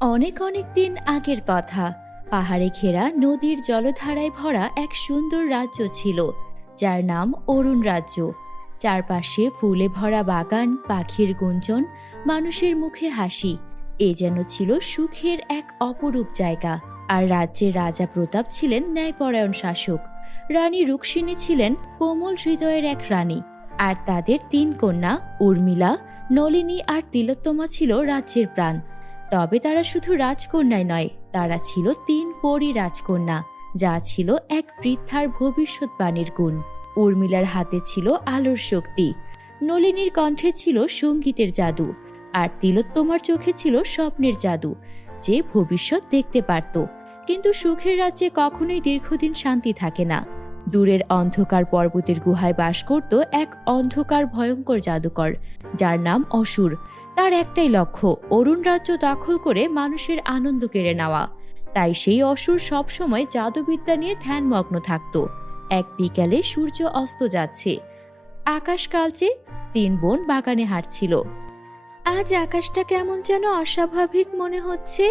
অনেক অনেক দিন আগের কথা। পাহাড়ে ঘেরা নদীর জলধারায় ভরা এক সুন্দর রাজ্য ছিল, যার নাম অরুণ রাজ্য। চারপাশে ফুলে ভরা বাগান, পাখির গুঞ্জন, মানুষের মুখে হাসি। এ যেন ছিল সুখের এক অপরূপ জায়গা। আর রাজ্যের রাজা প্রতাপ ছিলেন ন্যায়পরায়ণ শাসক। রানী রুক্মিণী ছিলেন কোমল হৃদয়ের এক রানী। আর তাদের তিন কন্যা উর্মিলা, নলিনী আর তিলোত্তমা ছিল রাজ্যের প্রাণ। তবে তারা শুধু রাজকন্যাই নয়, তারা ছিল তিন পরী রাজকন্যা, যা ছিল এক বৃদ্ধার ভবিষ্যৎবাণীর গুণ। উর্মিলার হাতে ছিল আলোর শক্তি, নলিনীর কণ্ঠে ছিল সঙ্গীতের জাদু, আর তিলোত্তমার চোখে ছিল স্বপ্নের জাদু, যে ভবিষ্যৎ দেখতে পারত। কিন্তু সুখের রাজ্যে কখনোই দীর্ঘদিন শান্তি থাকে না। দূরের অন্ধকার পর্বতের গুহায় বাস করত এক অন্ধকার ভয়ঙ্কর জাদুকর, যার নাম অসুর। তার একটাই লক্ষ্য, অরুণ রাজ্য দখল করে মানুষের আনন্দ কেড়ে নেওয়া। তাই সেই অসুর সবসময় জাদুবিদ্যা নিয়ে ধ্যানমগ্ন থাকত। এক বিকালে সূর্য অস্ত যাচ্ছে, আকাশ কালচে। তিন বোন বাগানে হাঁটছিল। আজ আকাশটা কেমন যেন অস্বাভাবিক মনে হচ্ছে।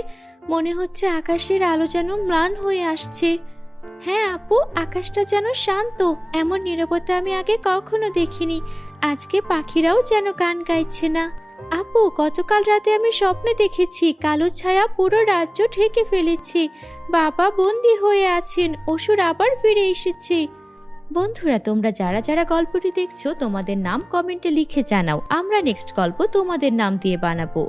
মনে হচ্ছে আকাশের আলো যেন ম্লান হয়ে আসছে। হ্যাঁ আপু, আকাশটা যেন শান্ত। এমন নীরবতা আমি আগে কখনো দেখিনি। আজকে পাখিরাও যেন গান গাইছে না। আপু, গতকাল রাতে আমি স্বপ্নে দেখেছি কালো ছায়া পুরো রাজ্য ঢেকে ফেলেছে। বাবা বন্দি হয়ে আছেন, অসুর আবার ফিরে এসেছে। বন্ধুরা, তোমরা যারা যারা গল্পটি দেখছো, তোমাদের নাম কমেন্টে লিখে জানাও। আমরা নেক্সট গল্প তোমাদের নাম দিয়ে বানাবো।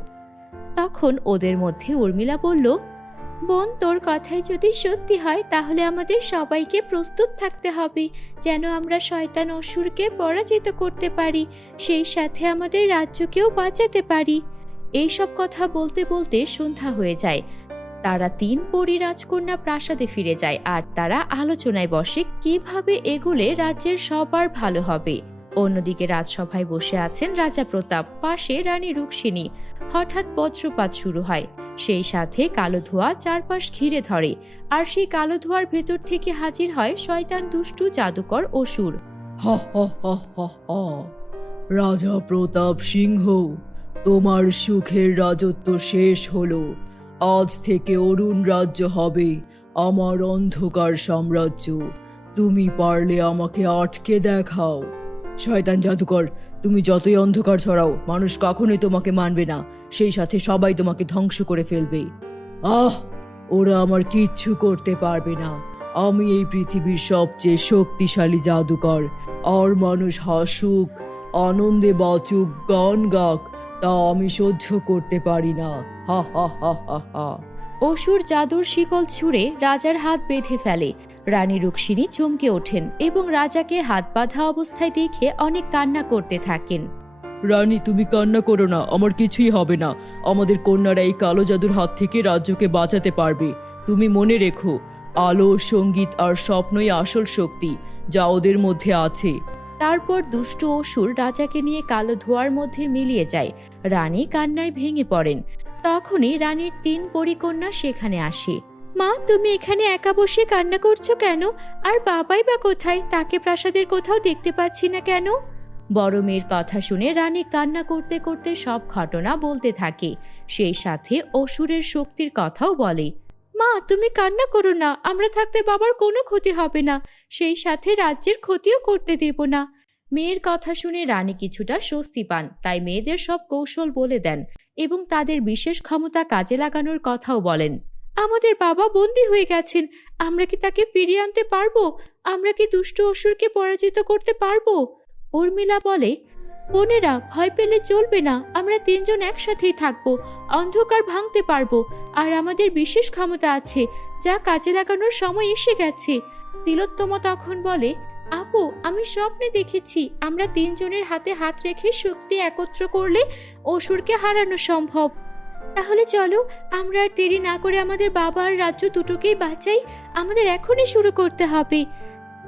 তখন ওদের মধ্যে উর্মিলা বলল, বোন, তোর কথাই যদি সত্যি হয় তাহলে আমাদের সবাইকে প্রস্তুত থাকতে হবে, যেন আমরা শয়তান অসুরকে পরাজিত করতে পারি, সেই সাথে আমাদের রাজ্যকেও বাঁচাতে পারি। এইসব কথা বলতে বলতে সন্ধ্যা হয়ে যায়। তারা তিন পরী রাজকন্যা প্রাসাদে ফিরে যায়, আর তারা আলোচনায় বসে কিভাবে এগুলে রাজ্যের সবার ভালো হবে। অন্যদিকে রাজসভায় বসে আছেন রাজা প্রতাপ, পাশে রানী রুক্মিণী। হঠাৎ বজ্রপাত শুরু হয়, সেই সাথে কালো ধোঁয়া চারপাশ ঘিরে ধরে, আর সেই কালো ধোঁয়ার ভেতর থেকে হাজির হয় শয়তান দুষ্টু জাদুকর অসুর। হা হা হা হা হা। রাজা প্রতাপ সিংহ, তোমার সুখের রাজত্ব শেষ হলো। আজ থেকে অরুণ রাজ্য হবে আমার অন্ধকার সাম্রাজ্য। তুমি পারলে আমাকে আটকে দেখাও। শয়তান জাদুকর, তুমি যতই অন্ধকার ছড়াও, মানুষ কখনোই তোমাকে মানবে না, সেই সাথে সবাই তোমাকে ধ্বংস করে ফেলবে। আহ, ওরা আমার কিচ্ছু করতে পারবে না। আমি এই পৃথিবীর সবচেয়ে শক্তিশালী জাদুকর। আর মানুষ হাসুক, আনন্দে বাঁচুক, গান গাক, তা আমি সহ্য করতে পারি না। হা হা হা হা হা। অসুর জাদুর শিকল ছুঁড়ে রাজার হাত বেঁধে ফেলে। রানী রুক্মিণী চমকে ওঠেন এবং রাজাকে হাত বাঁধা অবস্থায় দেখে অনেক কান্না করতে থাকেন। রানী, তুমি কান্না করো না, আমার কিছুই হবে না। আমাদের কন্যারা এই কালো জাদুর হাত থেকে রাজ্যকে বাঁচাতে পারবে। তুমি মনে রেখো, আলো, সঙ্গীত আর স্বপ্নই আসল শক্তি, যা ওদের মধ্যে আছে। তারপর দুষ্ট অসুর রাজাকে নিয়ে কালো ধোঁয়ার মধ্যে মিলিয়ে যায়। রানী কান্নায় ভেঙে পড়েন। তখনই রানীর তিন পরিকন্যা সেখানে আসে। মা, তুমি এখানে একা বসে কান্না করছো কেন? আর বাবাই বা কোথায়? তাকে প্রাসাদের কোথাও দেখতে পাচ্ছি না কেন? বড় মেয়ের কথা শুনে রানী কান্না করতে করতে সব ঘটনা বলতে থাকে। সেই সাথে অসুরের শক্তির কথাও বলে। মা, তুমি কান্না করো না, আমরা থাকতে বাবার কোনো ক্ষতি হবে না, সেই সাথে রাজ্যের ক্ষতিও করতে দেব না। মেয়ের কথা শুনে রানী কিছুটা স্বস্তি পান, তাই মেয়েদের সব কৌশল বলে দেন এবং তাদের বিশেষ ক্ষমতা কাজে লাগানোর কথাও বলেন। আমাদের বাবা বন্দী হয়ে গেছেন, আমরা কি তাকে ফিরিয়ে আনতে পারবো? আমরা কি দুষ্ট অসুরকে পরাজিত করতে পারবো? উর্মিলা বলে, বোনেরা, ভয় পেলে চলবে না, আমরা তিনজন একসাথেই থাকবো, অন্ধকার ভাঙতে পারবো, আর আমাদের বিশেষ ক্ষমতা আছে, যা কাজে লাগানোর সময় এসে গেছে। তিলোত্তমা তখন বলে, আপু, আমি স্বপ্নে দেখেছি আমরা তিনজনের হাতে হাত রেখে শক্তি একত্র করলে অসুরকে হারানো সম্ভব। তাহলে চলো, আমরা আর দেরি না করে আমাদের বাবা আর রাজ্য দুটোকেই বাঁচাই। আমাদের এখনই শুরু করতে হবে।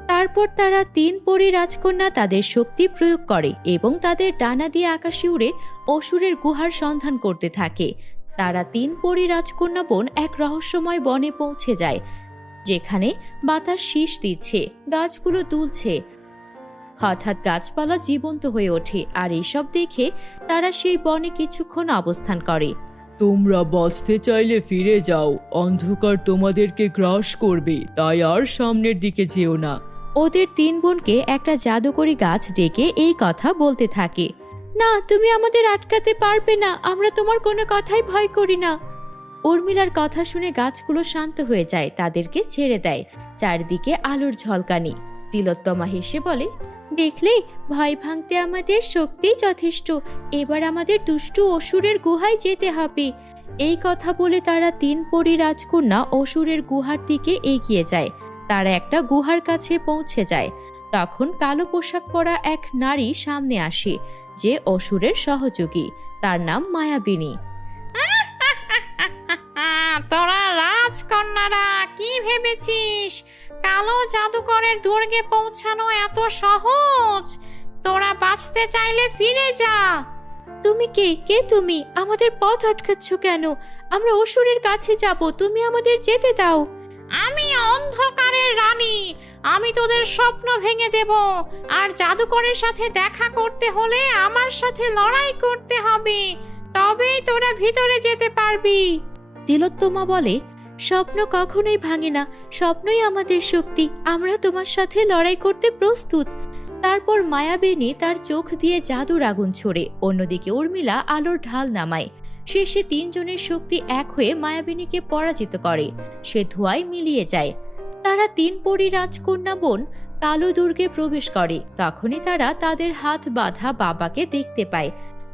তারপর তারা তিন পরী রাজকন্যা তাদের শক্তি প্রয়োগ করে এবং তাদের ডানা দিয়ে আকাশে উড়ে অসুরের গুহার সন্ধান করতে থাকে। তারা তিন পরী রাজকন্যা বোন এক রহস্যময় বনে পৌঁছে যায়, যেখানে বাতাস শীষ দিচ্ছে, গাছগুলো দুলছে। হঠাৎ গাছপালা জীবন্ত হয়ে ওঠে, আর এসব দেখে তারা সেই বনে কিছুক্ষণ অবস্থান করে। তোমরা বাঁচতে চাইলে ফিরে যাও, অন্ধকার তোমাদেরকে গ্রাস করবে, তাই আর সামনের দিকে যেও না। ওদের তিন বোনকে একটা জাদুকরি গাছ ডেকে এই কথা বলতে থাকে। না, তুমি আমাদের আটকাতে পারবে না, আমরা তোমার কোনো কথাই ভয় করি না। উর্মিলার কথা শুনে গাছগুলো শান্ত হয়ে যায়, তাদেরকে ছেড়ে দেয়। চারিদিকে আলোর ঝলকানি। তিলোত্তমা হেসে বলে, দেখলে, ভয় ভাঙতে আমাদের শক্তিই যথেষ্ট। এবার আমাদের দুষ্টু অসুরের গুহায় যেতে হবে। এই কথা বলে তারা তিন পরী রাজকন্যা অসুরের গুহার দিকে এগিয়ে যায়। তারা একটা গুহার কাছে পৌঁছে যায়। তখন কালো পোশাক পরা এক নারী সামনে আসে, যে অসুরের সহযোগী। তার নাম মায়াবিনী। তোরা রাজকন্যারা কি ভেবেছিস কালো জাদুকরের দুর্গে পৌঁছানো এত সহজ? তোরা বাঁচতে চাইলে ফিরে যা। তুমি কে তুমি? আমাদের পথ আটকাচ্ছ কেন? আমরা অসুরের কাছে যাব, তুমি আমাদের যেতে দাও। আমি অন্ধকারের রানী, আমি তোদের স্বপ্ন ভেঙে দেব। আর জাদুকরের সাথে দেখা করতে হলে আমার সাথে লড়াই করতে হবে, তবেই তোরা ভিতরে যেতে পারবি। তিলোত্তমা বলে, স্বপ্ন কখনোই ভাঙে না, স্বপ্নই আমাদের শক্তি, আমরা তোমার সাথে লড়াই করতে প্রস্তুত। তারপর মায়াবিনী তার চোখ দিয়ে জাদুর আগুন ছোড়ে, অন্যদিকে উর্মিলা আলোর ঢাল নামায়। শেষে তিনজনের শক্তি এক হয়ে মায়াবিনীকে পরাজিত করে, সে ধোঁয়ায় মিলিয়ে যায়। তারা তিন পরী রাজকন্যা বোন কালো দুর্গে প্রবেশ করে। তখনই তারা তাদের হাত বাঁধা বাবাকে দেখতে পায়।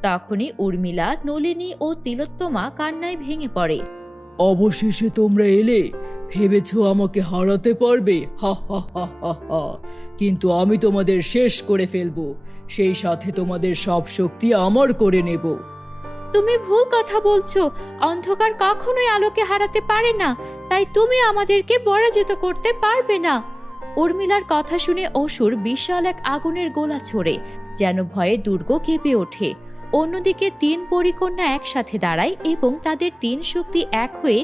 তখনই উর্মিলা, নলিনী ও তিলোত্তমা কান্নায় ভেঙে পড়ে। অবশেষে তোমরা এলে, ভেবেছো আমাকে হারাতে পারবে? হা হা হা হা হা। কিন্তু আমি তোমাদের শেষ করে ফেলবো, সেই সাথে তোমাদের সব শক্তি আমার করে নেব। তুমি ভুল কথা বলছো, অন্ধকার কখনোই আলোকে হারাতে পারে না, তাই তুমি আমাদেরকে পরাজিত করতে পারবে না। উর্মিলার কথা শুনে অসুর বিশাল এক আগুনের গোলা ছোড়ে, যেন ভয়ে দুর্গ কেঁপে ওঠে। অন্যদিকে তিন পরিকন্যা একসাথে দাঁড়ায় এবং তাদের তিন শক্তি এক হয়ে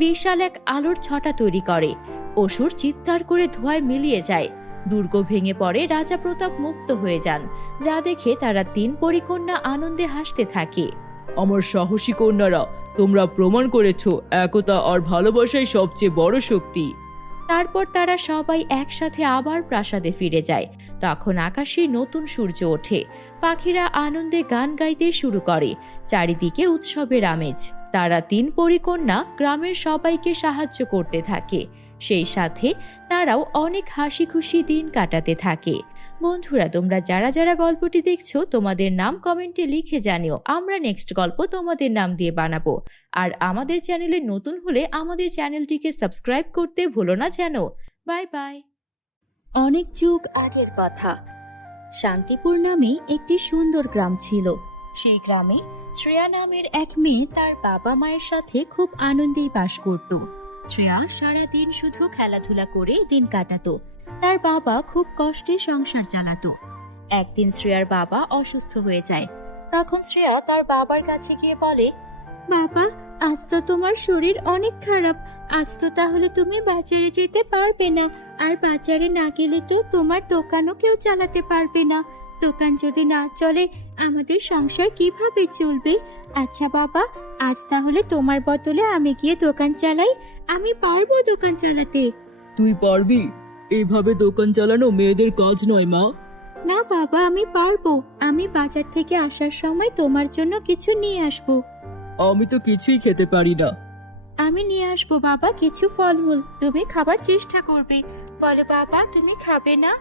বিশাল এক আলোর ছটা তৈরি করে। অসুর চিৎকার করে ধোঁয়ায় মিলিয়ে যায়। দুর্গ ভেঙে পড়ে, রাজা প্রতাপ মুক্ত হয়ে যান, যা দেখে তারা তিন পরিকন্যা আনন্দে হাসতে থাকে। আমার সাহসী কন্যারা, তোমরা প্রমাণ করেছো একতা আর ভালোবাসাই সবচেয়ে বড় শক্তি। তারপর তারা সবাই একসাথে আবার প্রাসাদে ফিরে যায়। তখন আকাশে নতুন সূর্য ওঠে, পাখিরা আনন্দে গান গাইতে শুরু করে, চারিদিকে উৎসবের আমেজ। তারা তিন পরিকন্যা গ্রামের সবাইকে সাহায্য করতে থাকে, সেই সাথে তারাও অনেক হাসি খুশি দিন কাটাতে থাকে। বন্ধুরা, তোমরা যারা যারা গল্পটি দেখছো, তোমাদের নাম কমেন্টে লিখে জানিও, আমরা নেক্সট গল্প তোমাদের নাম দিয়ে বানাবো। আর আমাদের চ্যানেলে নতুন হলে আমাদের চ্যানেলটিকে সাবস্ক্রাইব করতে ভুলো না যেন। Bye bye. অনেক যুগ আগের কথা। শান্তিপুর নামে একটি সুন্দর গ্রাম ছিল। সেই গ্রামে শ্রেয়া নামের এক মেয়ে তার বাবা মায়ের সাথে খুব আনন্দেই বাস করত। শ্রেয়া সারাদিন শুধু খেলাধুলা করে দিন কাটাতো। তার বাবা খুব কষ্টে সংসার চালাতো। একদিন শ্রেয়ার বাবা অসুস্থ হয়ে যায়। তখন শ্রেয়া তার বাবার কাছে গিয়ে বলে, বাবা, আজ তো তোমার শরীর অনেক খারাপ, আজ তো তাহলে তুমি বাজারে যেতে পারবে না। আর বাজারে না গেলে তো তোমার দোকানও কেউ চালাতে পারবে না। দোকান যদি না চলে, আমাদের সংসার কিভাবে চলবে? আচ্ছা বাবা, আজ তাহলে তোমার বদলে আমি গিয়ে দোকান চালাই, আমি পারবো দোকান চালাতে। তুই পারবি? এইভাবে দোকান চালানো মেয়েদের কাজ নয় মা। না বাবা, আমি পারবো। আমি বাজার থেকে আসার সময় তোমার জন্য কিছু নিয়ে আসবো। আমি তো কিছুই খেতে পারি না। আমি নিয়ে আসবো বাবা কিছু ফলমূল, তুমি খাবার চেষ্টা করবে। বলো বাবা, তুমি খাবে না?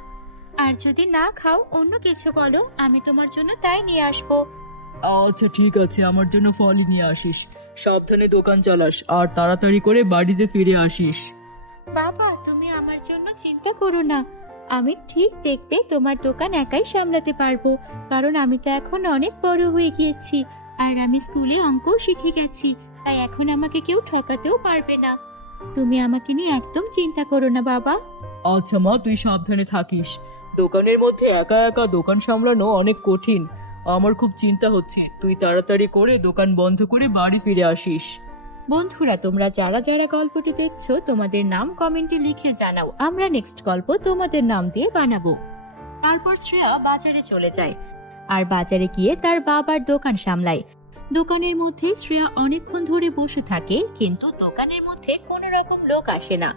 আর যদি না খাও, অন্য কিছু বলো, আমি তোমার জন্য তাই নিয়ে আসবো। আচ্ছা ঠিক আছে, আমার জন্য ফলই নিয়ে আসিস। সাবধানে দোকান চালাস আর তাড়াতাড়ি করে বাড়িতে ফিরে আসিস। বাবা, তুমি আমার জন্য চিন্তা করো না, আমি ঠিক দেখতে তোমার দোকান একাই সামলাতে পারবো, কারণ আমি তো এখন অনেক বড় হয়ে গিয়েছি আর আমি স্কুলে অঙ্কও শিখে গেছি, তাই এখন আমাকে কেউ ঠকাতেও পারবে না। তুমি আমাকে নিয়ে একদম চিন্তা করো না বাবা। আচ্ছা মা, তুই সাবধানে থাকিস। দোকানের মধ্যে একা একা দোকান সামলানো অনেক কঠিন, আমার খুব চিন্তা হচ্ছে। তুই তাড়াতাড়ি করে দোকান বন্ধ করে বাড়ি ফিরে আসিস। বন্ধুরা, তোমরা যারা যারা গল্পটি দেখছো, তোমাদের নাম কমেন্টে লিখে জানাও, আমরা নেক্সট গল্প তোমাদের নাম দিয়ে বানাবো। তারপর শ্রেয়া বাজারে চলে যায় আর বাজারে গিয়ে তার বাবার দোকান সামলায়। দোকানের মধ্যে শ্রেয়া অনেকক্ষণ ধরে বসে থাকে, কিন্তু দোকানের মধ্যে কোনো রকম লোক আসে না।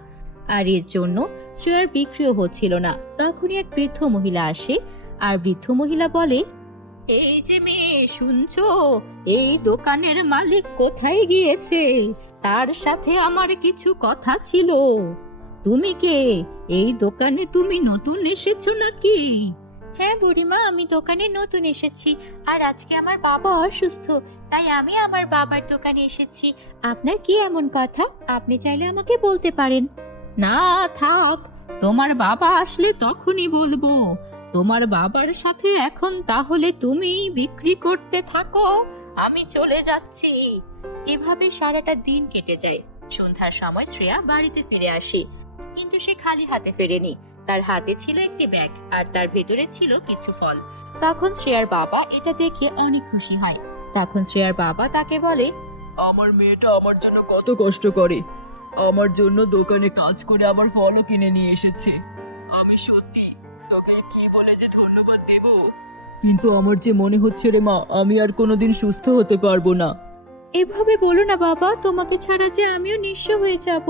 আর এর জন্য শ্রেয়ার বিক্রিও হচ্ছিল না। তখনই এক বৃদ্ধ মহিলা আসে, আর বৃদ্ধ মহিলা বলে, এই যে মেয়ে, শুনছো? এই দোকানের মালিক কোথায় গিয়েছে? তার সাথে আমার কিছু কথা ছিল। তুমি কে? এই দোকানে তুমি নতুন এসেছো নাকি? হ্যাঁ বুড়িমা, আমি দোকানে নতুন এসেছি, আর আজকে আমার বাবা অসুস্থ, তাই আমি আমার বাবার দোকানে এসেছি। আপনার কি এমন কথা? আপনি চাইলে আমাকে বলতে পারেন। না থাক, তোমার বাবা আসলে তখনই বলবো। তোমার বাবার সাথে এখন তাহলে তুমি বিক্রি করতে থাকো, আমি চলে যাচ্ছি। এভাবে সারাটা দিন কেটে যায়। সন্ধ্যার সময় শ্রেয়া বাড়িতে ফিরে আসে, কিন্তু সে খালি হাতে ফেরেনি। তার হাতে ছিল একটি ব্যাগ, আর তার ভেতরে ছিল কিছু ফল। তখন শ্রেয়ার বাবা এটা দেখে অনেক খুশি হয়। তখন শ্রেয়ার বাবা তাকে বলে, আমার মেয়েটা আমার জন্য কত কষ্ট করে, আমার জন্য দোকানে কাজ করে আবার ফলও কিনে নিয়ে এসেছে। আমি সত্যি তোকে কি বলে যে ধন্যবাদ দেব, কিন্তু আমার যে মনে হচ্ছে রে মা, আমি আর কোনোদিন সুস্থ হতে পারবো না। এভাবে বলো না বাবা, তোমাকে ছাড়া যে আমিও নিঃস্ব হয়ে যাব।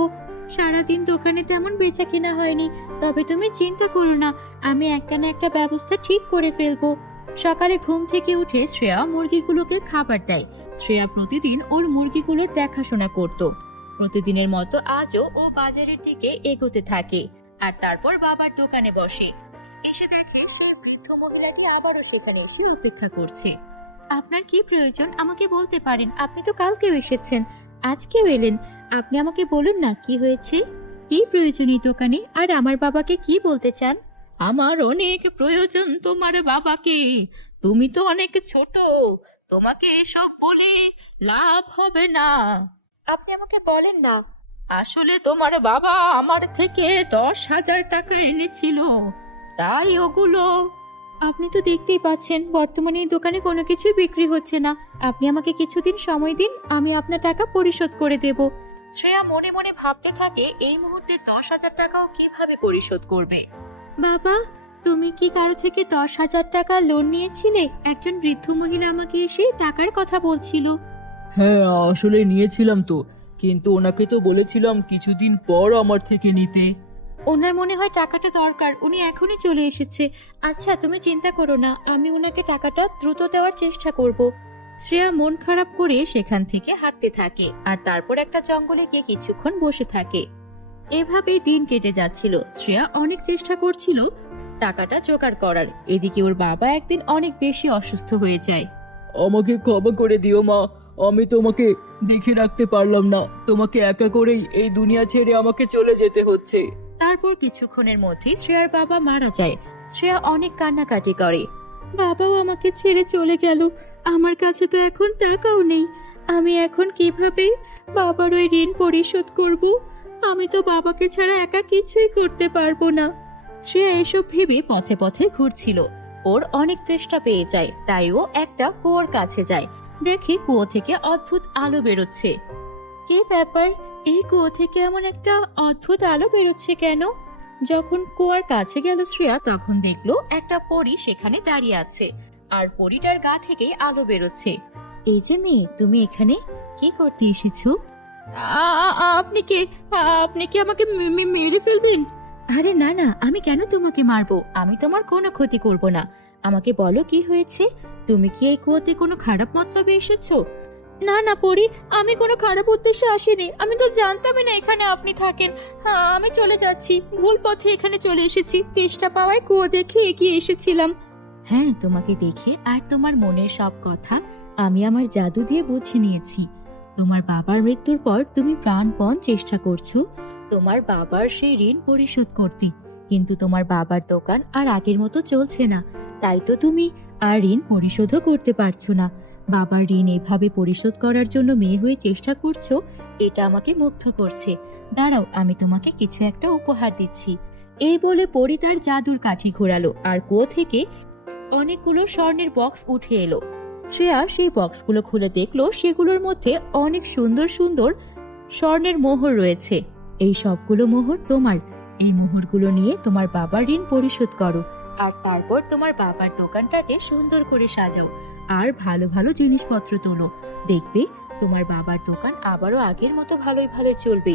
সারাদিন দোকানে তেমন বেচা কিনা হয়নি, তবে তুমি চিন্তা করো না, আমি একটা না একটা ব্যবস্থা ঠিক করে ফেলবো। সকালে ঘুম থেকে উঠে শ্রেয়া মুরগিগুলোকে খাবার দেয়। শ্রেয়া প্রতিদিন ওর মুরগিগুলোর দেখাশোনা করত। প্রতিদিনের মতো আজও ও বাজারের দিকে এগোতে থাকে, আর তারপর বাবার দোকানে বসে। এসে দেখে সেই বৃদ্ধ মহিলাটি আবারও সেখানে এসে অপেক্ষা করছে। আপনার কি প্রয়োজন আমাকে বলতে পারেন, আপনি তো কালকেও এসেছেন, আজকেও এলেন। আপনি আমাকে বলুন না কি হয়েছে, কি প্রয়োজন এই দোকানে, আর আমার বাবাকে কি বলতে চান? আমার অনেক প্রয়োজন তোমার বাবাকে, তুমি তো অনেক ছোট, তোমাকে এসব বলে লাভ হবে না। আপনি আমাকে বলেন না। আসলে তোমার বাবা আমার থেকে 10,000 টাকা এনেছিল, তাই ওগুলো। আপনি তো দেখতেই পাচ্ছেন বর্তমানে এই দোকানে কোনো কিছুই বিক্রি হচ্ছে না। আপনি আমাকে কিছুদিন সময় দিন, আমি আপনার টাকা পরিশোধ করে দেব। শ্রেয়া মনে মনে ভাবতে থাকে এই মুহূর্তে 10,000 টাকাও কিভাবে পরিশোধ করবে। বাবা, তুমি কি কারো থেকে 10,000 টাকা লোন নিয়েছিলে? একজন বৃদ্ধ মহিলা আমাকে এসে টাকার কথা বলছিল। হ্যাঁ, আসলে নিয়েছিলাম তো, কিন্তু ওনাকে তো বলেছিলাম কিছুদিন পর আমার থেকে নিতে। ওনার মনে হয় টাকাটা দরকার, উনি এখনই চলে এসেছে। আচ্ছা তুমি চিন্তা করো না, আমি ওনাকে টাকাটা দ্রুত দেওয়ার চেষ্টা করব। শ্রেয়া মন খারাপ করে সেখান থেকে হাঁটতে থাকে, আর তারপর একটা জঙ্গলে গিয়ে কিছুক্ষণ বসে থাকে। এভাবেই দিন কেটে যাচ্ছিল। শ্রেয়া অনেক চেষ্টা করছিল টাকাটা জোগাড় করার। এদিকে ওর বাবা একদিন অনেক বেশি অসুস্থ হয়ে যায়। আমাকে ক্ষমা করে দিও মা, আমি তোমাকে দেখে রাখতে পারলাম না, তোমাকে একা করেই এই দুনিয়া ছেড়ে আমাকে চলে যেতে হচ্ছে। তারপর কিছুক্ষণের মধ্যেই শ্রেয়ার বাবা মারা যায়। শ্রেয়া অনেক কান্নাকাটি করে। বাবাও আমাকে ছেড়ে চলে গেল, আমার কাছে তো এখন টাকাও নেই। আমি এখন কিভাবে বাবার ওই ঋণ পরিশোধ করব? আমি তো বাবাকে ছাড়া একা কিছুই করতে পারবো না। শ্রেয়া এসব ভেবে পথে পথে ঘুরছিল। ওর অনেক তেষ্টা পেয়ে যায়, তাই ও একটা কুয়োর কাছে যায়। দেখি কুয়ো থেকে অদ্ভুত আলো বেরোচ্ছে। কি ব্যাপার, এই কুয়ো থেকে এমন একটা অদ্ভুত আলো বেরোচ্ছে কেন? যখন কুয়ার কাছে গেল শ্রেয়া, তখন দেখলো একটা পরী সেখানে দাঁড়িয়ে আছে, আর পরীটার গা থেকেই আলো বেরোচ্ছে। এই যে মেয়ে, তুমি এখানে কি করতে এসেছো? আপনি কে? আপনি কি আমাকে মেরে ফেলবেন? আরে না না, আমি কেন তোমাকে মারবো? আমি তোমার কোনো ক্ষতি করব না। আমাকে বলো কি হয়েছে? তুমি কি এই কুয়োতে কোনো খারাপ মতলবে এসেছো? না না পরি, আমি কোনো খারাপ উদ্দেশ্যে আসিনি। আমি তো জানতামই না এখানে আপনি থাকেন। হ্যাঁ, আমি চলে যাচ্ছি, ভুল পথে এখানে চলে এসেছি। তেষ্টা পাওয়ায় কুয়ো দেখে এগিয়ে এসেছিলাম। হ্যাঁ, তোমাকে দেখে আর তোমার মনের সব কথা আমি আমার জাদু দিয়ে বুঝে নিয়েছি। তোমার বাবার মৃত্যুর পর তুমি প্রাণপণ চেষ্টা করছো তোমার বাবার সেই ঋণ পরিশোধ করতে, কিন্তু তোমার বাবার দোকান আর আগের মতো চলছে না, তাই তো তুমি আর ঋণ পরিশোধও করতে পারছো না। বাবার ঋণ এভাবে পরিশোধ করার জন্য মেয়ে হয়ে চেষ্টা করছো, এটা আমাকে মুগ্ধ করছে। দাঁড়াও, আমি তোমাকে কিছু একটা উপহার দিচ্ছি। এই বলে পরি তার জাদুর কাঠি ঘোরালো, আর কুয়ো থেকে অনেকগুলো স্বর্ণের বক্স উঠে এলো। শ্রেয়া সেই বক্সগুলো খুলে দেখলো সেগুলোর মধ্যে অনেক সুন্দর সুন্দর স্বর্ণের মোহর রয়েছে। এই সবগুলো মোহর তোমার। এই মোহরগুলো নিয়ে তোমার বাবার ঋণ পরিশোধ করো, আর তারপর তোমার বাবার দোকানটাকে সুন্দর করে সাজাও। আর ভালো ভালো জিনিসপত্র তোলো। দেখবে তোমার বাবার দোকান আবারও আগের মতো ভালোই ভালো চলবে,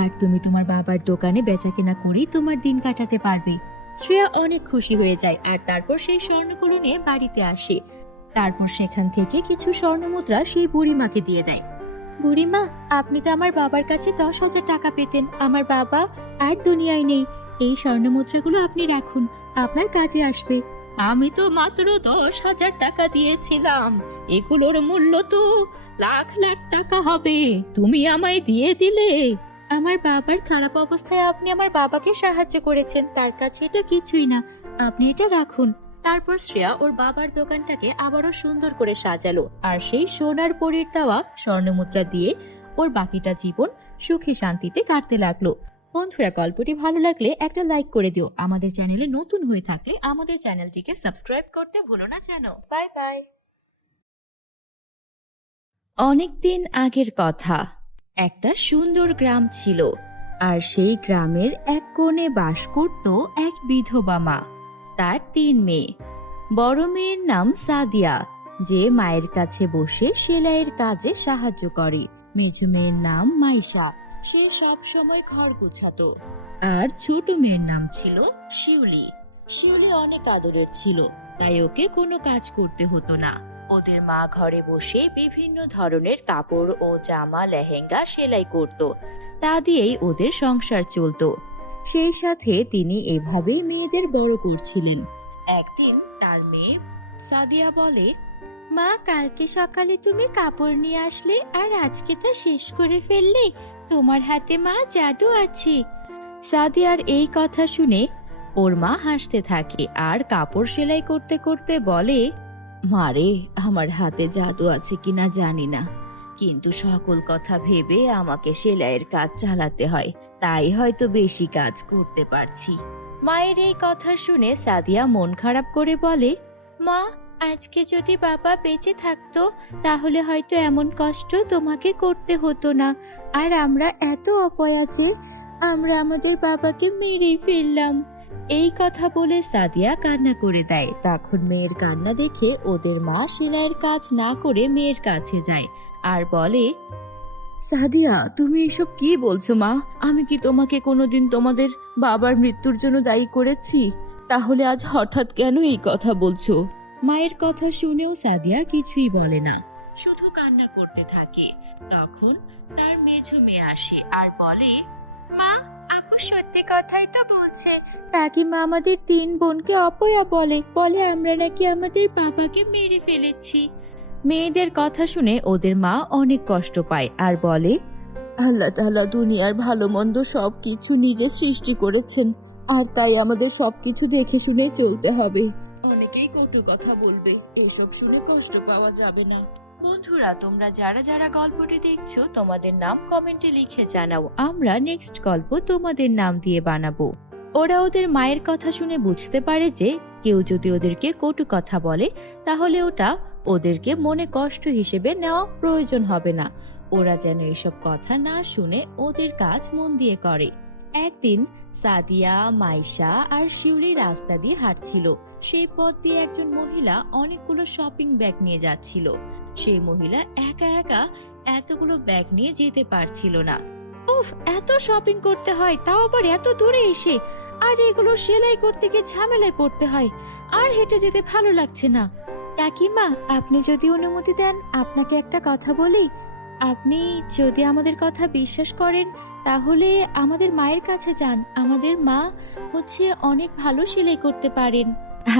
আর তুমি তোমার বাবার দোকানে বেচাকেনা করেই তোমার দিন কাটাতে পারবে। শ্রেয়া অনেক খুশি হয়ে যায় আর তারপর সেই স্বর্ণগুলো নিয়ে বাড়িতে আসে। তারপর সেখান থেকে কিছু স্বর্ণমুদ্রা সেই বুড়িমাকে দিয়ে দেয়। বুড়িমা, আপনি তো আমার বাবার কাছে 10,000 টাকা পেতেন। আমার বাবা আর দুনিয়ায় নেই। এই স্বর্ণমুদ্রাগুলো আপনি রাখুন, আপনার কাজে আসবে। আমি তো মাত্র 10,000 টাকা দিয়েছিলাম, এগুলোর মূল্য তো লাখ লাখ টাকা হবে। তুমি আমায় দিয়ে দিলে। আমার বাবার খারাপ অবস্থায় আপনি আমার বাবাকে সাহায্য করেছেন, তার কাছে এটা কিছুই না। আপনি এটা রাখুন। তারপর শ্রেয়া ওর বাবার দোকানটাকে আবারও সুন্দর করে সাজালো আর সেই সোনার পরীর দেওয়া স্বর্ণমুদ্রা দিয়ে ওর বাকিটা জীবন সুখে শান্তিতে কাটতে লাগলো। বন্ধুরা, গল্পটি ভালো লাগলে একটা লাইক করে দিও। আমাদের চ্যানেলে নতুন হয়ে থাকলে আমাদের চ্যানেলটিকে সাবস্ক্রাইব করতে ভুলো না যেন। Bye bye. অনেকদিন আগের কথা। একটা সুন্দর গ্রাম ছিল, আর সেই গ্রামের এক কোণে বাস করত এক বিধবা মা। তার 3 মেয়ে। বড় মেয়ের নাম সাদিয়া, যে মায়ের কাছে বসে সেলাইয়ের কাজে সাহায্য করে। মেঝো মেয়ের নাম মাইশা, সে সব সময় ঘর গোছাতো। আর ছোট মেয়ের নাম ছিল শিউলি। শিউলি অনেক আদরের ছিল, তাই ওকে কোনো কাজ করতে হতো না। ওদের মা ঘরে বসে বিভিন্ন ধরনের কাপড় ও জামা লেহেঙ্গা সেলাই করত, তা দিয়েই ওদের সংসার চলতো। সেই সাথে তিনি এভাবেই মেয়েদের বড় করছিলেন। একদিন তার মেয়ে সাদিয়া বলে, মা, কালকে সকালে তুমি কাপড় নিয়ে আসলে আর আজকে তা শেষ করে ফেললে। তোমার হাতে মা জাদু আছে। সাদিয়ার এই কথা শুনে ওর মা হাসতে থাকে আর কাপড় সেলাই করতে করতে বলে, মারে, আমার হাতে জাদু আছে কিনা জানি না, কিন্তু সকল কথা ভেবে আমাকে সেলাইয়ের কাজ চালাতে হয়, তাই হয়তো বেশি কাজ করতে পারছি। মায়ের এই কথা শুনে সাদিয়া মন খারাপ করে বলে, মা, আজকে যদি বাবা বেঁচে থাকতো তাহলে হয়তো এমন কষ্ট তোমাকে করতে হতো না। আর আমরা এত অপয়া যে আমরা আমাদের বাবাকে মেরে ফেললাম। এই কথা বলে সাদিয়া কান্না করে দেয়। তখন মেয়ের কান্না দেখে ওদের মা সেলাইয়ের কাজ না করে মেয়ের কাছে যায় আর বলে, সাদিয়া, তুমি এসব কি বলছো মা? আমি কি তোমাকে কোনোদিন তোমাদের বাবার মৃত্যুর জন্য দায়ী করেছি? তাহলে আজ হঠাৎ কেন এই কথা বলছো? মায়ের কথা শুনেও সাদিয়া কিছুই বলে না, শুধু কান্না করতে থাকে। তখন তার মেঝো মেয়ে আসে আর বলে, মা, আপু সত্যি কথাই তো বলছে। কাকিমা আমাদের 3 বোনকে অপয়া বলে বলে আমরা নাকি আমাদের বাবাকে মেরে ফেলেছি। মেয়েদের কথা শুনে ওদের মা অনেক কষ্ট পায় আর বলে, আল্লাহ তাআলা দুনিয়ার ভালো মন্দ সবকিছু নিজে সৃষ্টি করেছেন, আর তাই আমাদের সবকিছু দেখে শুনে চলতে হবে। অনেকেই কটু কথা বলবে, এসব শুনে কষ্ট পাওয়া যাবে না। বন্ধুরা, তোমরা যারা যারা গল্পটি দেখছো তোমাদের নাম কমেন্টে লিখে জানাও, আমরা নেক্সট গল্প তোমাদের নাম দিয়ে বানাবো। ওরা ওদের মায়ের কথা শুনে বুঝতে পারে যে কেউ যদি ওদেরকে কটু কথা বলে তাহলে ওটা ওদেরকে মনে কষ্ট হিসেবে নেওয়া প্রয়োজন হবে না। ওরা যেন এসব কথা না শুনে ওদের কাজ মন দিয়ে করে। একদিন সাদিয়া, মাইশা আর শিউলি রাস্তা দিয়ে হাঁটছিল। সেই পথ দিয়ে একজন মহিলা অনেকগুলো শপিং ব্যাগ নিয়ে যাচ্ছিল। সেই মহিলা একা একা এতগুলো ব্যাগ নিয়ে যেতে পারছিল না। উফ, এত শপিং করতে হয়, তাও আবার এত দূরে এসে, আর এগুলো সেলাই করতে গিয়ে ঝামেলায় পড়তে হয়, আর হেঁটে যেতে ভালো লাগছে না। কাকিমা, আপনি যদি অনুমতি দেন আপনাকে একটা কথা বলি। আপনি যদি আমাদের কথা বিশ্বাস করেন তাহলে আমাদের মায়ের কাছে যান। আমাদের মা অনেক ভালো সেলাই করতে পারেন।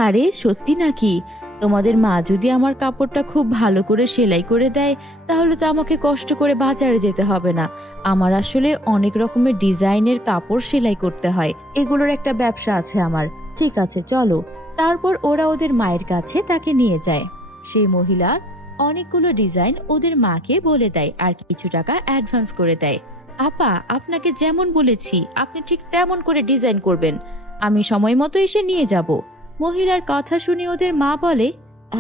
আরে সত্যি নাকি? তোমাদের মা যদি আমার কাপড়টা খুব ভালো করে সেলাই করে দেয় তাহলে তো আমাকে কষ্ট করে বাজারে যেতে হবে না। আমার আসলে অনেক রকমের ডিজাইনের কাপড় সেলাই করতে হয়, এগুলোর একটা ব্যবসা আছে আমার। ঠিক আছে, চলো। তারপর ওরা ওদের মায়ের কাছে তাকে নিয়ে যায়। সেই মহিলা অনেকগুলো ডিজাইন ওদের মাকে বলে দেয় আর কিছু টাকা অ্যাডভান্স করে দেয়। আপা, আপনাকে যেমন বলেছি আপনি ঠিক তেমন করে ডিজাইন করবেন, আমি সময় মতো এসে নিয়ে যাব। মহিলার কথা শুনে ওদের মা বলে,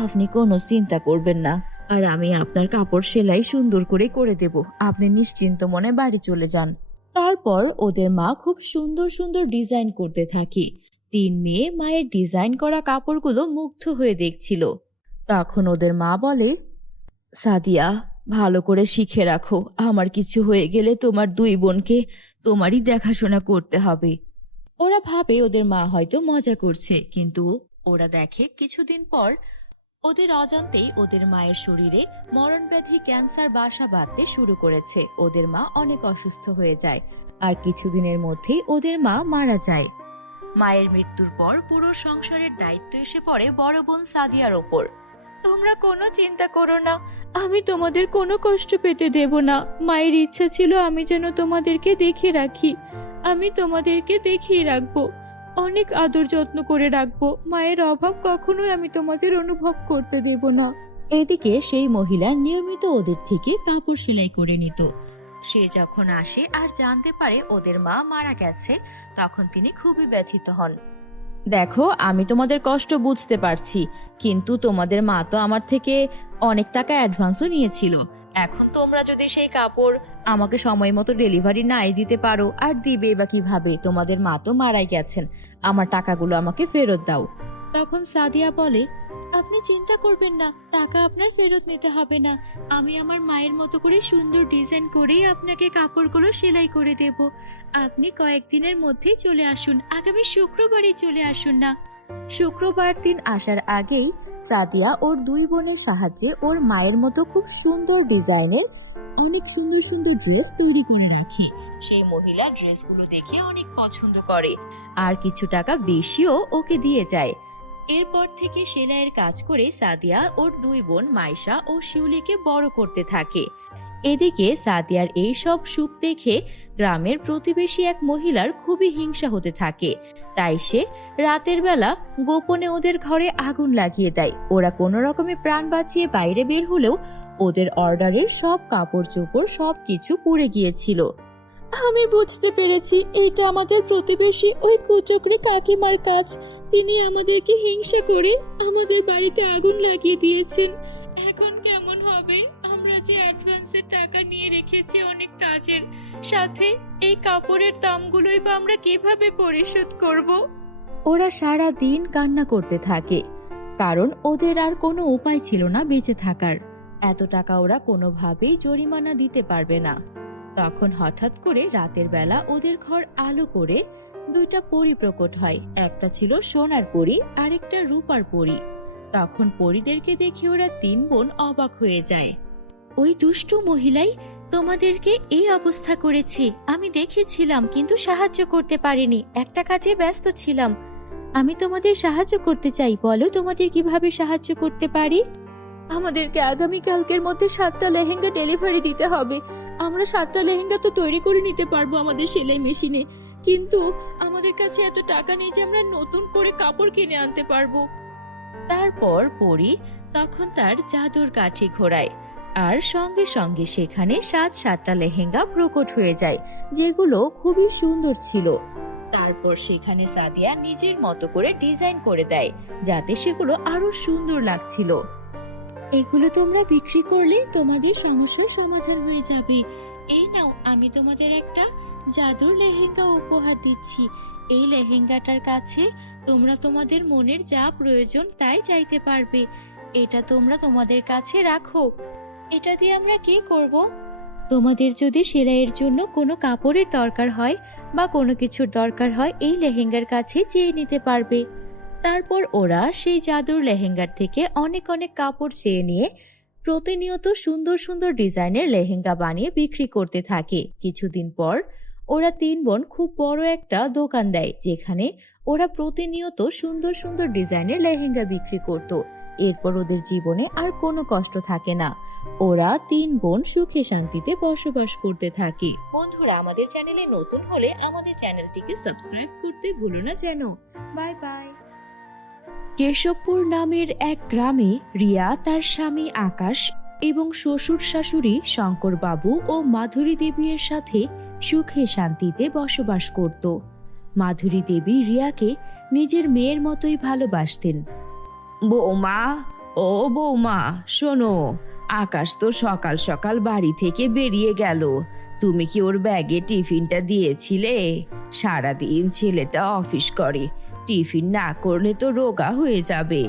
আপনি কোনো চিন্তা করবেন না, আর আমি আপনার কাপড় সেলাই সুন্দর করে দেব, আপনি নিশ্চিন্ত মনে বাড়ি চলে যান। তারপর ওদের মা খুব সুন্দর সুন্দর ডিজাইন করতে থাকে। 3 মেয়ে মায়ের ডিজাইন করা কাপড়গুলো মুগ্ধ হয়ে দেখছিল। তখন ওদের মা বলে, সাদিয়া, ভালো করে শিখে রাখো, আমার কিছু হয়ে গেলে তোমার দুই বোনকে তোমারই দেখাশোনা করতে হবে। ওরা ভাবে ওদের মা হয়তো মজা করছে, কিন্তু ওরা দেখে কিছুদিন পর ওদের অজান্তেই ওদের মায়ের শরীরে মরণব্যাধি ক্যান্সার বাসা বাঁধতে শুরু করেছে। ওদের মা অনেক অসুস্থ হয়ে যায়, আর কিছুদিনের মধ্যেই ওদের মা মারা যায়। মায়ের মৃত্যুর পর পুরো সংসারের দায়িত্ব এসে পড়ে বড় বোন সাদিয়ার ওপর। তোমরা কোনো চিন্তা করো না, আমি তোমাদের কোনো কষ্ট পেতে দেব না। মায়ের ইচ্ছা ছিল আমি যেন তোমাদেরকে দেখে রাখি, আমি তোমাদেরকে দেখিয়ে রাখবো, অনেক আদর যত্ন করে রাখবো। মায়ের অভাব কখনোই আমি তোমাদের অনুভব করতে দেব না। এদিকে সেই মহিলা নিয়মিত ওদের থেকে কাপড় সেলাই করে নিত। সে যখন আসে আর জানতে পারে ওদের মা মারা গেছে, তখন তিনি খুবই ব্যথিত হন। দেখো, আমি তোমাদের কষ্ট বুঝতে পারছি, কিন্তু তোমাদের মা তো আমার থেকে অনেক টাকা অ্যাডভান্সও নিয়েছিল। এখন তোমরা যদি সেই কাপড় আমাকে সময় মতো ডেলিভারি নাই দিতে পারো, আর দিবে বা কিভাবে? তোমাদের মা তো মারাই গেছেন, আমার টাকাগুলো আমাকে ফেরত দাও। তখন সাদিয়া বলে, আপনি চিন্তা করবেন না, টাকা আপনার ফেরত নিতে হবে না। আমি আমার মায়ের মতো করে সুন্দর ডিজাইন করেই আপনাকে কাপড়গুলো সেলাই করে দেব। আপনি কয়েকদিনের মধ্যেই চলে আসুন, আগামী শুক্রবারই চলে আসুন না। শুক্রবার দিন আসার আগেই সাদিয়া ওর দুই বোনের সাহায্যে ওর মায়ের মতো খুব সুন্দর ডিজাইনের অনেক সুন্দর সুন্দর ড্রেস তৈরি করে রাখে। সেই মহিলা ড্রেসগুলো দেখে অনেক পছন্দ করে, আর কিছু টাকা বেশিও ওকে দিয়ে যায়। এরপর থেকে সেলাইয়ের কাজ করে সাদিয়া ওর দুই বোন মাইশা ও শিউলিকে বড় করতে থাকে। এদিকে সাদিয়ার এই সব সুখ দেখে গ্রামের প্রতিবেশী এক মহিলার খুবই হিংসা হতে থাকে। তাই সে রাতের বেলা গোপনে ওদের ঘরে আগুন লাগিয়ে দেয়। ওরা কোনো রকমে প্রাণ বাঁচিয়ে বাইরে বের হলেও ওদের অর্ডারের সব কাপড় চোপড় সবকিছু পুড়ে গিয়েছিল। আমি বুঝতে পেরেছি, এটা আমাদের প্রতিবেশী ওই কুচক্রী কাকিমার কাজ। তিনি আমাদেরকে হিংসা করে আমাদের বাড়িতে আগুন লাগিয়ে দিয়েছেন। এখন কেমন হবে? আমরা যে অ্যাডভান্সের টাকা নিয়ে রেখেছি অনেক কাজের, সাথে এই কাপড়ের দামগুলোই বা আমরা কিভাবে পরিশোধ করব? ওরা সারা দিন কান্না করতে থাকে, কারণ ওদের আর কোনো উপায় ছিল না বেঁচে থাকার। এত টাকা ওরা কোনোভাবেই জরিমানা দিতে পারবে না। তখন হঠাৎ করে রাতের বেলা ওদের ঘর আলো করে দুইটা পরী প্রকট হয়। একটা ছিল সোনার পরী, আরেকটা রূপার পরী। তখন পরীদেরকে দেখে ওরা তিন বোন অবাক হয়ে যায়। ওই দুষ্টু মহিলাই তোমাদেরকে এই অবস্থা করেছে, আমি দেখেছিলাম, কিন্তু সাহায্য করতে পারিনি, একটা কাজে ব্যস্ত ছিলাম। আমি তোমাদের সাহায্য করতে চাই, বলো তোমাদের কিভাবে সাহায্য করতে পারি? আমাদেরকে আগামীকালকের মধ্যে 7টা লেহেঙ্গা ডেলিভারি দিতে হবে। আমরা 7টা লেহেঙ্গা তো তৈরি করে নিতে পারবো আমাদের সেলাই মেশিনে, কিন্তু আমাদের কাছে এত টাকা নেই যে আমরা নতুন করে কাপড় কিনে আনতে পারবো। তারপর পরী তখন তার জাদুর কাঠি ঘোরায়, আর সঙ্গে সঙ্গে সেখানে 7টা লেহেঙ্গা প্রকট হয়ে যায়, যেগুলো খুবই সুন্দর ছিল। তারপর সেখানে সাদিয়া নিজের মতো করে ডিজাইন করে দেয়, যাতে সেগুলো আরো সুন্দর লাগছিল। এগুলো তোমরা বিক্রি করলে তোমাদের সমস্যার সমাধান হয়ে যাবে। এই নাও, আমি তোমাদের একটা জাদুর লেহেঙ্গা উপহার দিচ্ছি। এই লেহেঙ্গাটার কাছে তোমরা তোমাদের মনের যা প্রয়োজন তাই চাইতে পারবে। এটা তোমরা তোমাদের কাছে রাখো। এটা দিয়ে আমরা কি করব? তোমাদের যদি সেলাইয়ের জন্য কোনো কাপড়ের দরকার হয় বা কোনো কিছুর দরকার হয়, এই লেহেঙ্গার কাছে চেয়ে নিতে পারবে। তারপর ওরা সেই জাদুর লেহেঙ্গার থেকে অনেক অনেক কাপড় চেয়ে নিয়ে প্রতিনিয়ত সুন্দর সুন্দর ডিজাইনের লেহেঙ্গা বানিয়ে বিক্রি করতে থাকে। কিছুদিন পর ওরা তিন বোন খুব বড় একটা দোকান দেয়, যেখানে ওরা প্রতিনিয়ত সুন্দর সুন্দর ডিজাইনের লেহেঙ্গা বিক্রি করত। এরপর ওদের জীবনে আর কোনো কষ্ট থাকে না। ওরা তিন বোন সুখে শান্তিতে বসবাস করতে থাকে। বন্ধুরা, আমাদের চ্যানেলে নতুন হলে আমাদের চ্যানেলটিকে সাবস্ক্রাইব করতে ভুলো না যেন। Bye bye. কেশবপুর নামের এক গ্রামে রিয়া, তার স্বামী আকাশ এবং শ্বশুর শাশুড়ি শঙ্কর বাবু ও মাধুরী দেবীর সাথে সুখে শান্তিতে বসবাস করত। মাধুরী দেবী রিয়াকে নিজের মেয়ের মতোই ভালোবাসতেন। বৌমা, ও বৌমা, শোনো, আকাশ তো সকাল সকাল বাড়ি থেকে বেরিয়ে গেল। তুমি কি ওর ব্যাগে টিফিনটা দিয়েছিলে? সারাদিন ছেলেটা অফিস করে, টিফিন না করলে তো রোগা হয়ে যাবে।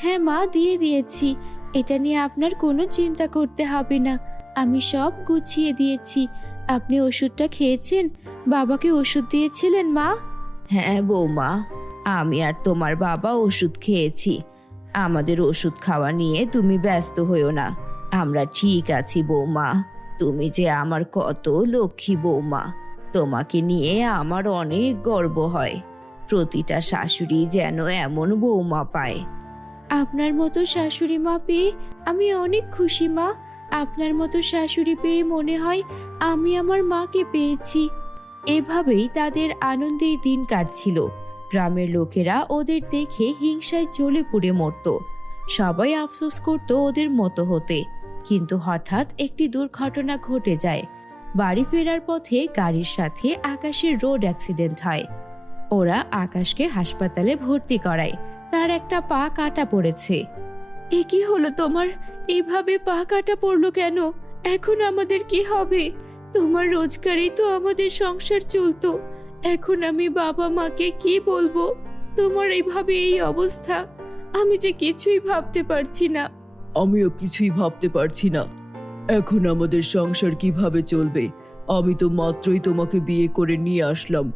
হ্যাঁ মা, দিয়ে দিয়েছি। এটা নিয়ে আপনার কোনো চিন্তা করতে হবে না, আমি সব গুছিয়ে দিয়েছি। আপনি ওষুধটা খেয়েছেন? বাবাকে ওষুধ দিয়েছিলেন মা? হ্যাঁ বৌমা, আমি আর তোমার বাবা ওষুধ খেয়েছি। আমাদের ওষুধ খাওয়া নিয়ে তুমি ব্যস্ত হইও না, আমরা ঠিক আছি বৌমা। তুমি যে আমার কত লক্ষ্মী বৌমা, তোমাকে নিয়ে আমার অনেক গর্ব হয়। প্রতিটা শাশুড়ি যেন এমন বৌমা পায়। আপনার মতো শাশুড়ি মা পেয়ে আমি অনেক খুশি মা। আপনার মতো শাশুড়ি পেয়ে মনে হয় আমি আমার মাকে পেয়েছি। এভাবেই তাদের আনন্দেই দিন কাটছিল। গ্রামের লোকেরা ওদের দেখে হিংসায় জ্বলে পুড়ে মরত। সবাই আফসোস করত ওদের মতো হতে। কিন্তু হঠাৎ একটি দুর্ঘটনা ঘটে যায়। বাড়ি ফেরার পথে গাড়ির সাথে আকাশের রোড অ্যাক্সিডেন্ট হয়। ওরা আকাশকে হাসপাতালে ভর্তি করায়। তার একটা পা কাটা পড়েছে। এ কি হলো তোমার? এভাবে পা কাটা পড়লো কেন? এখন আমাদের কি হবে? তোমার রোজগারেই তো আমাদের সংসার চলতো। এখন আমি বাবা মাকে কি বলবো? তোমার এইভাবে এই অবস্থা, আমি যে কিছুই ভাবতে পারছি না। আমিও কিছুই ভাবতে পারছি না। এখন আমাদের সংসার কিভাবে চলবে? আমি তো মাত্রই তোমাকে বিয়ে করে নিয়ে আসলাম,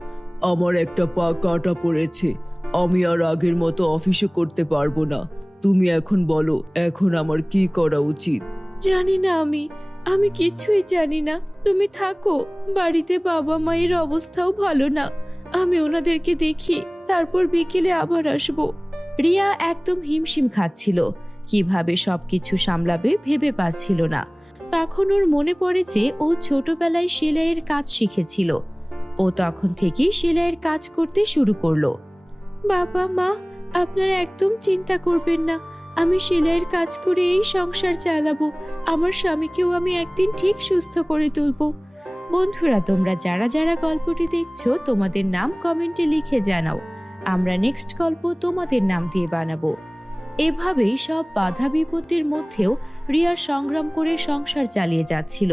আমার একটা পা কাটা পড়েছে। আমি আর আগের মতো অফিসও করতে পারবো না। তুমি এখন বলো, এখন আমার কি করা উচিত? জানি না, আমি কিছুই জানি না। তুমি থাকো, বাড়িতে বাবা মায়ের অবস্থাও ভালো না। আমি ওনাদেরকে দেখি, তারপর বিকেলে আবার আসবো। রিয়া একদম হিমশিম খাচ্ছিল, কিভাবে সবকিছু সামলাবে ভেবে পাচ্ছিল না। তখন ওর মনে পড়ে যে ও ছোটবেলায় সেলাইয়ের কাজ শিখেছিল। ও তখন থেকেই সেলাইয়ের কাজ করতে শুরু করলো। বাবা মা, আপনারা একদম চিন্তা করবেন না, আমি সেলাইয়ের কাজ করে এই সংসার চালাবো। আমার স্বামীকেও আমি একদিন ঠিক সুস্থ করে তুলবো। বন্ধুরা, তোমরা যারা যারা গল্পটি দেখছো তোমাদের নাম কমেন্টে লিখে জানাও। আমরা নেক্সট গল্প তোমাদের নাম দিয়ে বানাবো। এভাবেই সব বাধা বিপত্তির মধ্যেও রিয়া সংগ্রাম করে সংসার চালিয়ে যাচ্ছিল।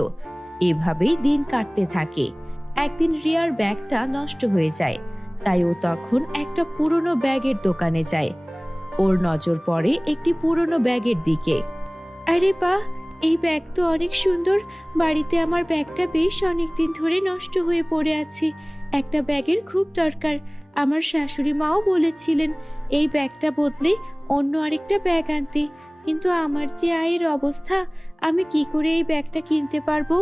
এভাবেই দিন কাটতে থাকে। একদিন রিয়ার ব্যাগটা নষ্ট হয়ে যায়, তাই ও তখন একটা পুরনো ব্যাগের দোকানে যায়। ওর নজর পড়ে একটি পুরনো ব্যাগের দিকে। আরে বাহ, এই ব্যাগ তো অনেক সুন্দর। বাড়িতে আমার ব্যাগটা বেশ অনেকদিন ধরে নষ্ট হয়ে পড়ে আছে। একটা ব্যাগের খুব দরকার। আমার শাশুড়ি মাও বলেছিলেন এই ব্যাগটা বদলে অন্য আরেকটা ব্যাগ আনতে, কিন্তু আমার যে আয়ের অবস্থা, আমি কি করে এই ব্যাগটা কিনতে পারবো?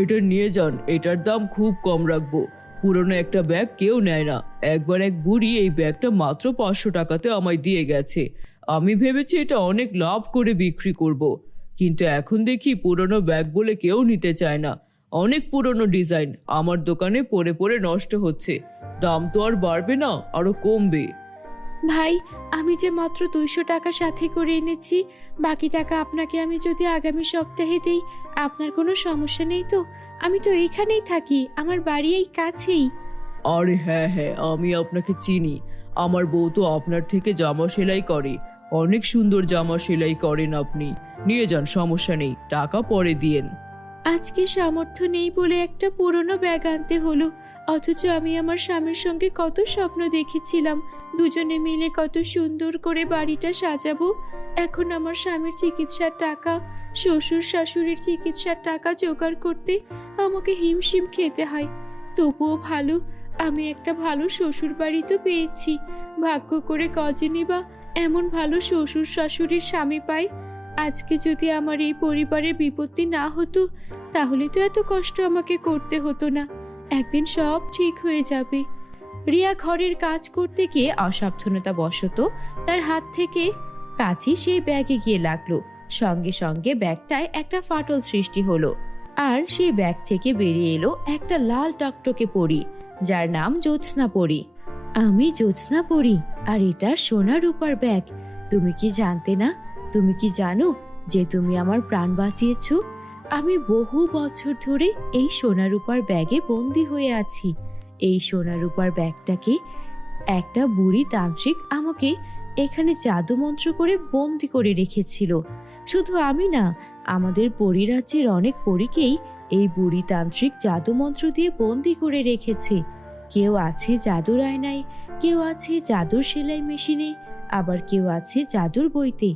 এটা নিয়ে যান, এটার দাম খুব কম রাখবো। পুরনো একটা ব্যাগ কেউ নেয় না। একবার এক বুড়ি এই ব্যাগটা মাত্র 500 টাকাতে আমায় দিয়ে গেছে। আমি ভেবেছি এটা অনেক লাভ করে বিক্রি করব। কিন্তু এখন দেখি পুরনো ব্যাগ বলে কেউ নিতে চায় না। অনেক পুরনো ডিজাইন আমার দোকানে পড়ে পড়ে নষ্ট হচ্ছে। দাম তো আর বাড়বে না, আরো কমবে। ভাই, আমি যে মাত্র 200 টাকা সাথে করে এনেছি, বাকি টাকা আপনাকে আমি যদি আগামী সপ্তাহে দেই, আপনার কোনো সমস্যা নেই তো? আমি তো এইখানেই থাকি, আমার বাড়ি এই কাছেই। আরে হ্যাঁ হ্যাঁ, আমি আপনাকে চিনি। আমার বউ তো আপনার থেকে জামা সেলাই করে। অনেক সুন্দর জামা সেলাই করেন আপনি। নিয়ে যান, সমস্যা নেই, টাকা পরে দিয়েন। আজকে সামর্থ্য নেই বলে একটা পুরনো ব্যাগ আনতে হলো, অথচ আমি আমার স্বামীর সঙ্গে কত স্বপ্ন দেখেছিলাম, দুজনে মিলে কত সুন্দর করে বাড়িটা সাজাবো। এখন আমার স্বামীর চিকিৎসার টাকা, শ্বশুর শাশুড়ির চিকিৎসার টাকা জোগাড় করতে আমাকে হিমশিম খেতে হয়। তবুও ভালো, আমি একটা ভালো শ্বশুর বাড়ি তো পেয়েছি। ভাগ্য করে কজনই বা এমন ভালো শ্বশুর শাশুড়ির স্বামী পাই। আজকে যদি আমার এই পরিবারের বিপত্তি না হতো, তাহলে তো এত কষ্ট আমাকে করতে হতো না। একদিন সব ঠিক হয়ে যাবে। রিয়া ঘরের কাজ করতে গিয়ে অসাবধানতা বশত তার হাত থেকে কাঁচি সেই ব্যাগে গিয়ে লাগলো। সঙ্গে সঙ্গে ব্যাগটায় একটা ফাটল সৃষ্টি হলো, আর সেই ব্যাগ থেকে বেরিয়ে এলো একটা লাল টকটকে পরী, যার নাম জ্যোৎস্না পরী। আমি জ্যোৎস্না পরী, আর এটা সোনা রূপার ব্যাগ। তুমি কি জানতে না? তুমি কি জানো যে তুমি আমার প্রাণ বাঁচিয়েছো? আমি বহু বছর ধরে এই সোনা রূপার ব্যাগে বন্দি হয়ে আছি। এই সোনা রূপার ব্যাগটাকে একটা বুড়ি তান্ত্রিক আমাকে এখানে জাদু মন্ত্র করে বন্দি করে রেখেছিল। শুধু আমি না, আমাদের পরিরাজ্যের অনেক পরীকেই এই বুড়ি তান্ত্রিক জাদু মন্ত্র দিয়ে বন্দি করে রেখেছে। কেউ আছে জাদুর আয়নায়, কেউ আছে জাদুর সেলাই মেশিনে, আবার কেউ আছে জাদুর বইতে।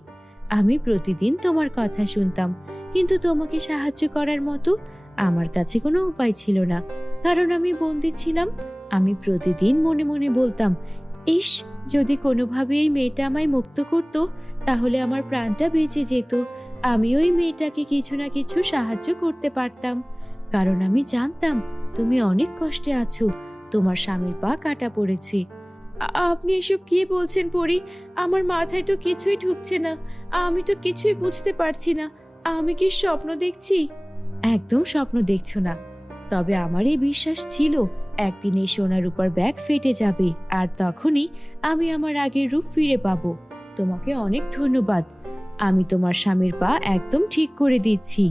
আমি প্রতিদিন তোমার কথা শুনতাম, কিন্তু তোমাকে সাহায্য করার মতো আমার কাছে কোনো উপায় ছিল না, কারণ আমি বন্দি ছিলাম। আমি প্রতিদিন মনে মনে বলতাম, ইস, যদি কোনোভাবে এই মেয়েটা আমায় মুক্ত করত, তাহলে আমার প্রাণটা বেঁচে যেত। আমি ওই মেয়েটাকে কিছু না কিছু সাহায্য করতে পারতাম, কারণ আমি জানতাম তুমি অনেক কষ্টে আছো, তোমার স্বামীর পা কাটা পড়েছে। আপনি এসব কি বলছেন পরি? আমার মাথায় তো কিছুই ঢুকছে না, আমি তো কিছুই বুঝতে পারছি না। আমি কি স্বপ্ন দেখছি? একদম স্বপ্ন দেখছো না, তবে আমার এই বিশ্বাস ছিল একদিন এই সোনার উপর ব্যাগ ফেটে যাবে, আর তখনই আমি আমার আগের রূপ ফিরে পাবো। তোমাকে অনেক ধন্যবাদ, আমি তোমার স্বামীর পা একদম ঠিক করে দিচ্ছি।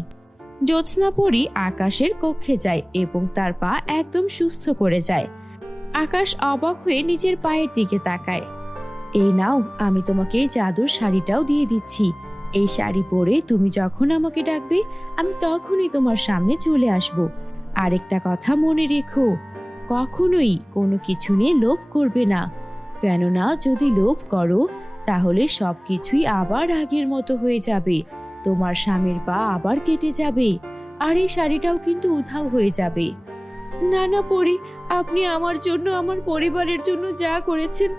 জ্যোৎস্না পরী আকাশের কক্ষে যায় এবং তার পা একদম সুস্থ করে যায়। আকাশ অবাক হয়ে নিজের পায়ের দিকে তাকায়। এই নাও, আমি তোমাকে এই জাদুর শাড়িটাও দিয়ে দিচ্ছি। এই শাড়ি পরে তুমি যখন আমাকে ডাকবে, আমি তখনই তোমার সামনে চলে আসব। আরেকটা কথা মনে রেখো, কখনোই কোনো কিছু নিয়ে লোভ করবে না, কেননা যদি লোভ করো তাহলে সবকিছুই আবার আগের মতো হয়ে যাবে। তোমার স্বামীর পা আবার কেটে যাবে, আর এই শাড়িটাও কিন্তু উধাও হয়ে যাবে। না না পরি, আপনি আমার জন্য, আমার পরিবারের জন্য যা করেছেন,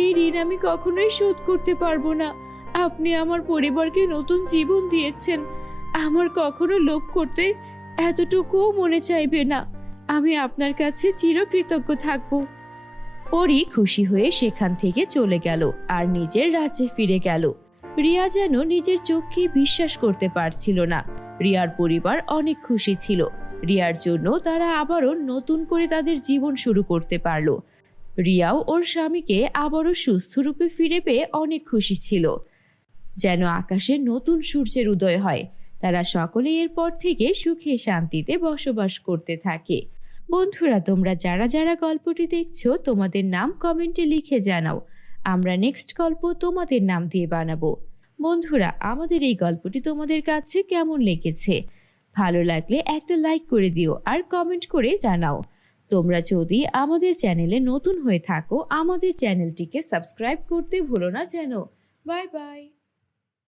এই ঋণ আমি কখনোই শোধ করতে পারবো না। আপনি আমার পরিবারকে নতুন জীবন দিয়েছেন, আমার কখনো লোভ করতে এতটুকুও মনে চাইবে না। আমি আপনার কাছে চিরকৃতজ্ঞ থাকবো। পরি খুশি হয়ে সেখান থেকে চলে গেল আর নিজের রাজ্যে ফিরে গেল। রিয়া যেন নিজের চোখকে বিশ্বাস করতে পারছিল না। রিয়ার পরিবার অনেক খুশি ছিল। রিয়ার জন্য তারা আবারও নতুন করে তাদের জীবন শুরু করতে পারলো। রিয়াও ওর স্বামীকে আবারও সুস্থ রূপে ফিরে পেয়ে অনেক খুশি ছিল, যেন আকাশে নতুন সূর্যের উদয় হয়। তারা সকলে এরপর থেকে সুখে শান্তিতে বসবাস করতে থাকে। বন্ধুরা, তোমরা যারা যারা গল্পটি দেখছো, তোমাদের নাম কমেন্টে লিখে জানাও। আমরা নেক্সট গল্প তোমাদের নাম দিয়ে বানাবো। বন্ধুরা, আমাদের এই গল্পটি তোমাদের কাছে কেমন লেগেছে? ভালো লাগলে একটা লাইক করে দিও আর কমেন্ট করে জানাও। তোমরা যদি আমাদের চ্যানেলে নতুন হয়ে থাকো, আমাদের চ্যানেলটিকে সাবস্ক্রাইব করতে ভুলো না যেন। Bye bye.